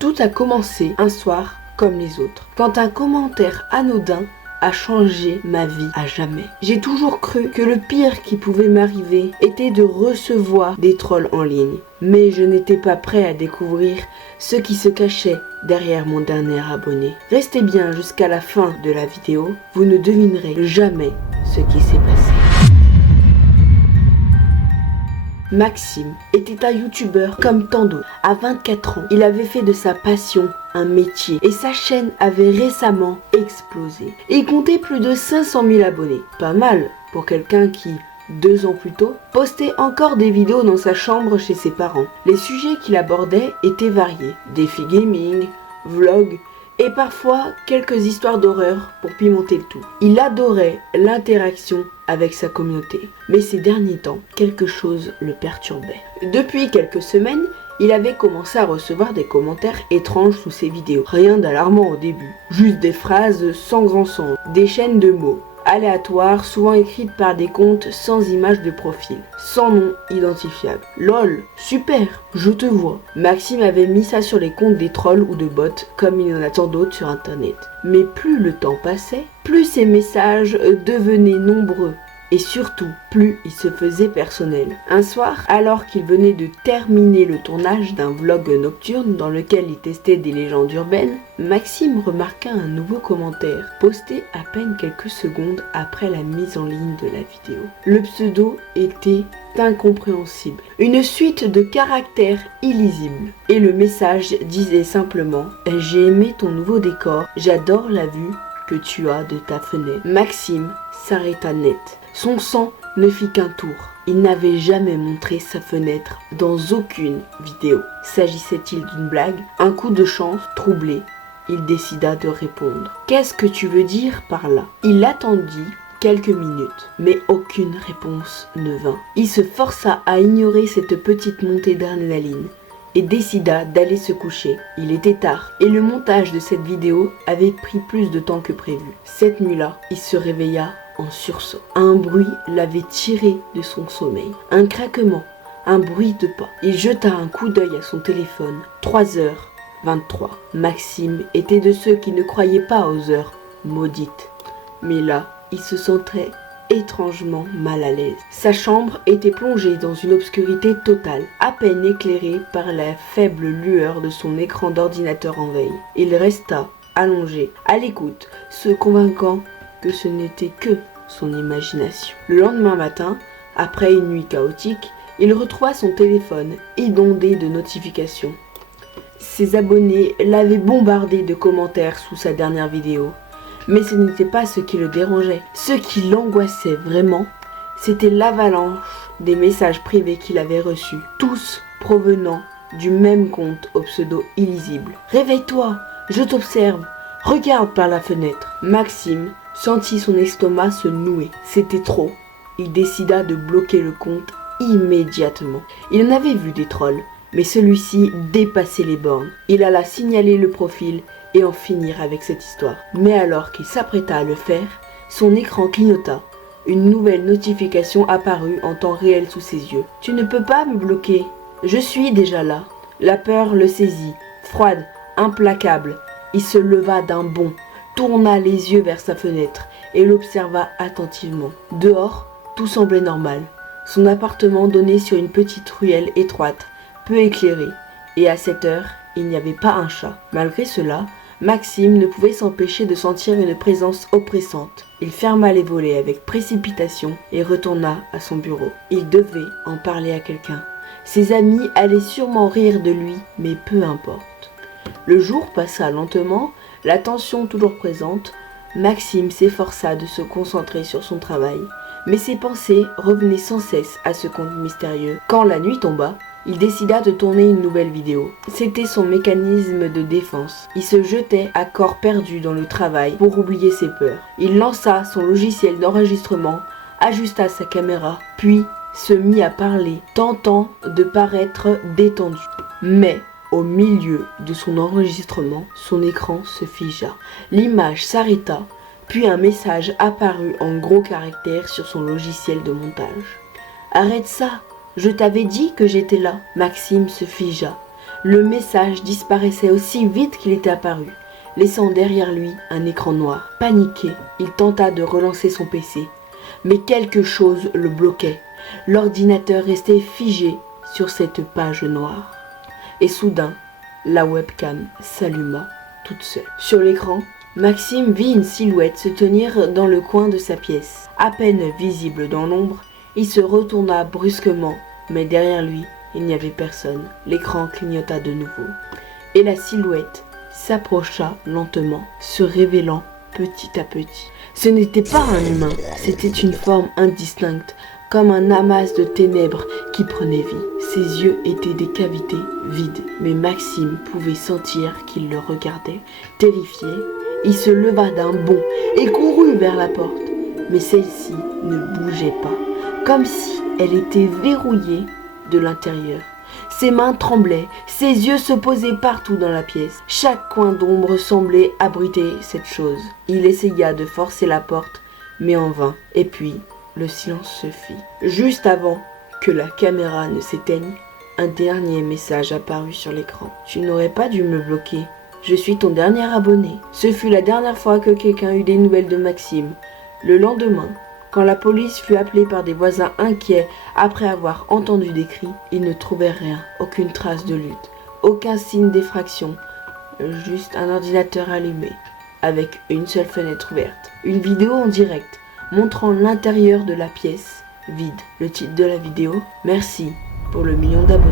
Tout a commencé un soir comme les autres, quand un commentaire anodin a changé ma vie à jamais. J'ai toujours cru que le pire qui pouvait m'arriver était de recevoir des trolls en ligne. Mais je n'étais pas prêt à découvrir ce qui se cachait derrière mon dernier abonné. Restez bien jusqu'à la fin de la vidéo, vous ne devinerez jamais ce qui s'est passé. Maxime était un youtubeur comme tant d'autres. À 24 ans, il avait fait de sa passion un métier et sa chaîne avait récemment explosé. Il comptait plus de 500 000 abonnés. Pas mal pour quelqu'un qui, 2 ans plus tôt, postait encore des vidéos dans sa chambre chez ses parents. Les sujets qu'il abordait étaient variés. Défis gaming, vlogs et parfois quelques histoires d'horreur pour pimenter le tout. Il adorait l'interaction avec sa communauté. Mais ces derniers temps, quelque chose le perturbait. Depuis quelques semaines, il avait commencé à recevoir des commentaires étranges sous ses vidéos. Rien d'alarmant au début, juste des phrases sans grand sens, des chaînes de mots aléatoires, souvent écrites par des comptes sans image de profil, sans nom identifiable. LOL, super, je te vois. Maxime avait mis ça sur les comptes des trolls ou de bots, comme il y en a tant d'autres sur internet. Mais plus le temps passait, plus ces messages devenaient nombreux. Et surtout, plus il se faisait personnel. Un soir, alors qu'il venait de terminer le tournage d'un vlog nocturne dans lequel il testait des légendes urbaines, Maxime remarqua un nouveau commentaire, posté à peine quelques secondes après la mise en ligne de la vidéo. Le pseudo était incompréhensible. Une suite de caractères illisibles. Et le message disait simplement « J'ai aimé ton nouveau décor, j'adore la vue que tu as de ta fenêtre. » Maxime s'arrêta net. Son sang ne fit qu'un tour. Il n'avait jamais montré sa fenêtre dans aucune vidéo. S'agissait-il d'une blague? Un coup de chance? Troublé, il décida de répondre. « Qu'est-ce que tu veux dire par là ?» Il attendit quelques minutes, mais aucune réponse ne vint. Il se força à ignorer cette petite montée d'adrénaline et décida d'aller se coucher. Il était tard et le montage de cette vidéo avait pris plus de temps que prévu. Cette nuit-là, il se réveilla en sursaut. Un bruit l'avait tiré de son sommeil. Un craquement, un bruit de pas. Il jeta un coup d'œil à son téléphone. 3h23. Maxime était de ceux qui ne croyaient pas aux heures maudites. Mais là, il se sentait étrangement mal à l'aise. Sa chambre était plongée dans une obscurité totale, à peine éclairée par la faible lueur de son écran d'ordinateur en veille. Il resta allongé, à l'écoute, se convainquant que ce n'était que son imagination. Le lendemain matin, après une nuit chaotique, il retrouva son téléphone inondé de notifications. Ses abonnés l'avaient bombardé de commentaires sous sa dernière vidéo. Mais ce n'était pas ce qui le dérangeait. Ce qui l'angoissait vraiment, c'était l'avalanche des messages privés qu'il avait reçus, tous provenant du même compte au pseudo illisible. « Réveille-toi, je t'observe, regarde par la fenêtre. » Maxime sentit son estomac se nouer. C'était trop. Il décida de bloquer le compte immédiatement. Il en avait vu des trolls, mais celui-ci dépassait les bornes. Il alla signaler le profil et en finir avec cette histoire. Mais alors qu'il s'apprêta à le faire, son écran clignota. Une nouvelle notification apparut en temps réel sous ses yeux. « Tu ne peux pas me bloquer. Je suis déjà là. » La peur le saisit, froide, implacable. Il se leva d'un bond, tourna les yeux vers sa fenêtre et l'observa attentivement. Dehors, tout semblait normal. Son appartement donnait sur une petite ruelle étroite, peu éclairée, et à cette heure, il n'y avait pas un chat. Malgré cela, Maxime ne pouvait s'empêcher de sentir une présence oppressante. Il ferma les volets avec précipitation et retourna à son bureau. Il devait en parler à quelqu'un. Ses amis allaient sûrement rire de lui, mais peu importe. Le jour passa lentement, la tension toujours présente. Maxime s'efforça de se concentrer sur son travail, mais ses pensées revenaient sans cesse à ce compte mystérieux. Quand la nuit tomba, il décida de tourner une nouvelle vidéo. C'était son mécanisme de défense. Il se jetait à corps perdu dans le travail pour oublier ses peurs. Il lança son logiciel d'enregistrement, ajusta sa caméra, puis se mit à parler, tentant de paraître détendu. Mais au milieu de son enregistrement, son écran se figea. L'image s'arrêta, puis un message apparut en gros caractères sur son logiciel de montage. « Arrête ça! Je t'avais dit que j'étais là. » Maxime se figea. Le message disparaissait aussi vite qu'il était apparu, laissant derrière lui un écran noir. Paniqué, il tenta de relancer son PC, mais quelque chose le bloquait. L'ordinateur restait figé sur cette page noire. Et soudain, la webcam s'alluma toute seule. Sur l'écran, Maxime vit une silhouette se tenir dans le coin de sa pièce. À peine visible dans l'ombre, il se retourna brusquement, mais derrière lui, il n'y avait personne. L'écran clignota de nouveau. Et la silhouette s'approcha lentement, se révélant petit à petit. Ce n'était pas un humain, c'était une forme indistincte, comme un amas de ténèbres qui prenait vie. Ses yeux étaient des cavités vides, mais Maxime pouvait sentir qu'il le regardait. Terrifié, il se leva d'un bond et courut vers la porte. Mais celle-ci ne bougeait pas, comme si elle était verrouillée de l'intérieur. Ses mains tremblaient, ses yeux se posaient partout dans la pièce. Chaque coin d'ombre semblait abriter cette chose. Il essaya de forcer la porte, mais en vain. Et puis, le silence se fit. Juste avant que la caméra ne s'éteigne, un dernier message apparut sur l'écran. « Tu n'aurais pas dû me bloquer. Je suis ton dernier abonné. » Ce fut la dernière fois que quelqu'un eut des nouvelles de Maxime. Le lendemain, quand la police fut appelée par des voisins inquiets après avoir entendu des cris, ils ne trouvèrent rien, aucune trace de lutte, aucun signe d'effraction, juste un ordinateur allumé, avec une seule fenêtre ouverte. Une vidéo en direct, montrant l'intérieur de la pièce vide. Le titre de la vidéo, « Merci pour le million d'abonnés ».